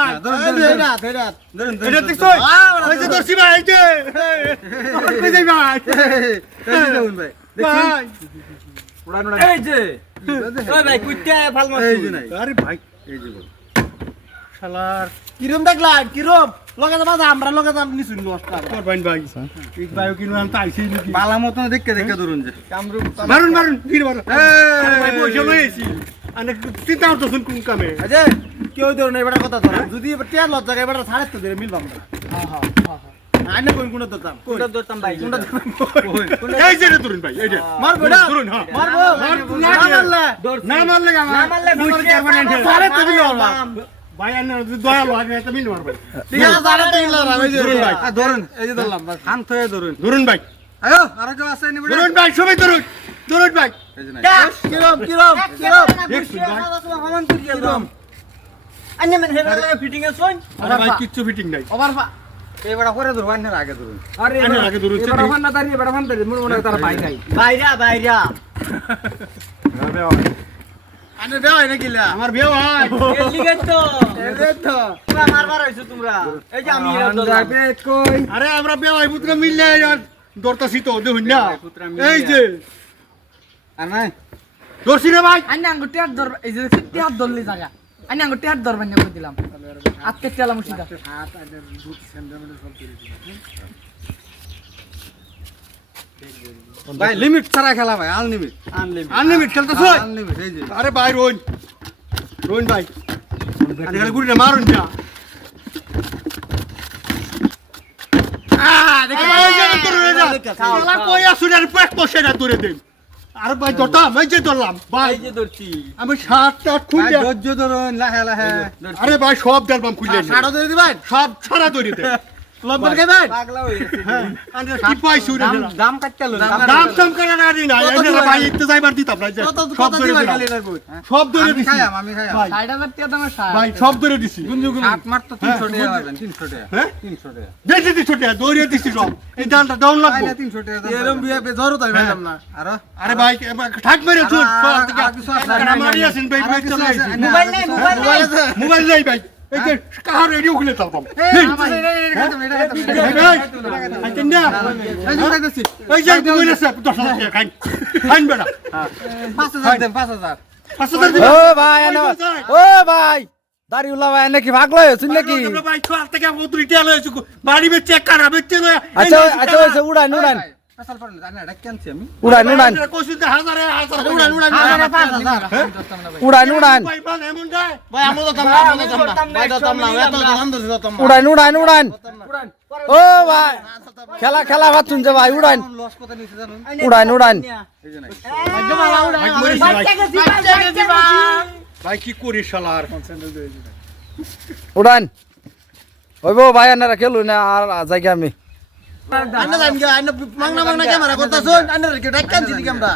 ভাই এটা দেখছো ওই যে দর্শি ভাই এই যে কই যাই ভাই ভাই এই যে ওই ভাই কুইতে ভাল মাছ এই যে নাই আরে ভাই এই যে শালার কিরম দেখলা কিরম লগে যাবা আমরা লগে যাম নিছুন নষ্ট করবেন ভাই ঠিক ভাই কিনু আনতে আইছি নাকি বালা মতন দেখে দেখে ধরুন যে কামরু মারুন মারুন ফির মারুন আরে ভাই পয়সা লইছি আনে চিন্তা করতেছুন কোন কামে আজে কেউ ধরুন এবারে কথা ধর যদি এবার টিয়ার লজ জায়গা এবারে ছাড়ে তো ধরে মিলবাম না আইনা কোন কোন দতাম কোনটা ধরতাম ভাই এই যে ধরুন ভাই এই যে মারবো না ধরুন হ্যাঁ মারবো না মারলে না মারলে না মারলে ছাড়ে তো দিল না ভাই আনে দয়া লাগে এটা মিল মারবেন ঠিক আছে ছাড়ে তো দিল না ভাই ধরুন ভাই ধরুন এই যে ধরলাম শান্ত হয়ে ধরুন ধরুন ভাই আয়ো আরো কেউ আছে নিবি ধরুন ভাই সবাই ধরুন ধরুন ভাই এই যে নাই কিরম কিরম কিরম কিরম আন্নে মেন হেলা ফিটিং আছে আরে ভাই কিচ্ছু ফিটিং নাই ওভার এবারে করে ধরুন আন্নের আগে ধরুন আরে আনে আগে ধরুন এবারে ফান না দাঁড়িয়ে এবারে ফান দাঁড়িয়ে মনে মনে তার ভাই নাই বাইরা বাইরা আনে দেও না কিলা আমার বিয়ে হয় এর লিগে তো এই তো তোমরা মারবার হইছো তোমরা এই যে আমি এরা যাবে কই আরে আমরা বিয়ে হয় পুত্র মিললে দরতাছি তো দেখুন না এই যে আর নাই দর্শি রে ভাই আইনা আঙ্গুটি হাত ধর এই যে টিহাত ধরলি জায়গা আইনা আঙ্গুটি হাত ধরবেন না কই দিলাম আজকে চালা মুশিদা ভাই লিমিট ছাড়া খেলা ভাই আনলিমিট আনলিমিট খেলতেছ আনলিমিট এই যে আরে ভাই রোন রোন ভাই আরে খালি গুড়ি না মারুন যা দেখে ভাই এই যে ধরে না শালা কই আসুন আর পেট বসে না ধরে দেন আর ভাই ধরতাম এই যে ধরলাম ভাই এই যে ধরছি আমি শার্টটা ভাই খুলে ধৈর্য ধরুন লাহে লাহে আরে ভাই সব ডালবাম খুলে সাড়া ধরে দিবেন সব ছড়া ধরে দেন লম্বা খাইবেন পাগলা হই গেছে আরে কি পাইছু রে দাম কাটতে লুন দাম সাম করে না রে না এই যে ভাই ইতে যাইবার দিতাম না যে কত সব কত ধরে দিবেন দিলাম। খালি রাখুন সব ধরে আমি দিছি খাইয়াম আমি খাইয়াম ভাই 60,000 টাকা দামের শার্ট ভাই সব ধরে দিছি হাত মার তো 300 টাকা পাবেন 300 টাকা হ্যাঁ 300 টাকা বেশি দিছি ছোট দৌড়ে দিছি সব এই দানটা ডাউন লাগবো পাইলে 300 টাকা দাম এরম বিয়া বে ধরো তাই পেলাম না আর আরে ভাই ঠাক মেরে চুল আর কিছু আছে? মারি আছেন ভাই ভাই চলে আইছি মোবাইল নাই মোবাইল নাই মোবাইল নাই ভাই এই যে কাহার রেডিও খুলে তালবাম আইতেন না এই যে উঠাইতেছি এই যে মোবাইল আছে 10,000 টাকা খাই খাইন বেটা 5000 দেন 5000 5,000 দিবেন ও ভাই এনে ও ভাই দাড়িউল্লাহ ভাই এনে কি ভাগ লয় শুন নাকি ভাই ছোট থেকে উতরি টেল হইছে বাড়ি বে চেক করা বেচতে না আচ্ছা আচ্ছা হইছে উড়ান উড়ান ফসল পড়ন জানি এটা কেনছি আমি উড়ান উড়ান কোশিশ হাজারে হাজার উড়ান উড়ান 5000 উড়ান উড়ান ভাই বান এমন যায় ভাই আমরা তো দাম ভাই দাম না এত দাম ধরে দাম উড়ান উড়ান উড়ান ও ভাই খেলা খেলা ভাতুন যে ভাই উড়ান লস কত নিছে জানুন উড়ান উড়ান এই যে নাই ভাই মরেছি ভাই ভাই কি করি শালার উড়ান হইব ভাই আনারা খেলু না আর জায়গা আমি আন্না জান গে আন্না মাংনা মাংনা ক্যামেরা করতাছুন আন্না কে ডাক্কান দিদি ক্যামেরা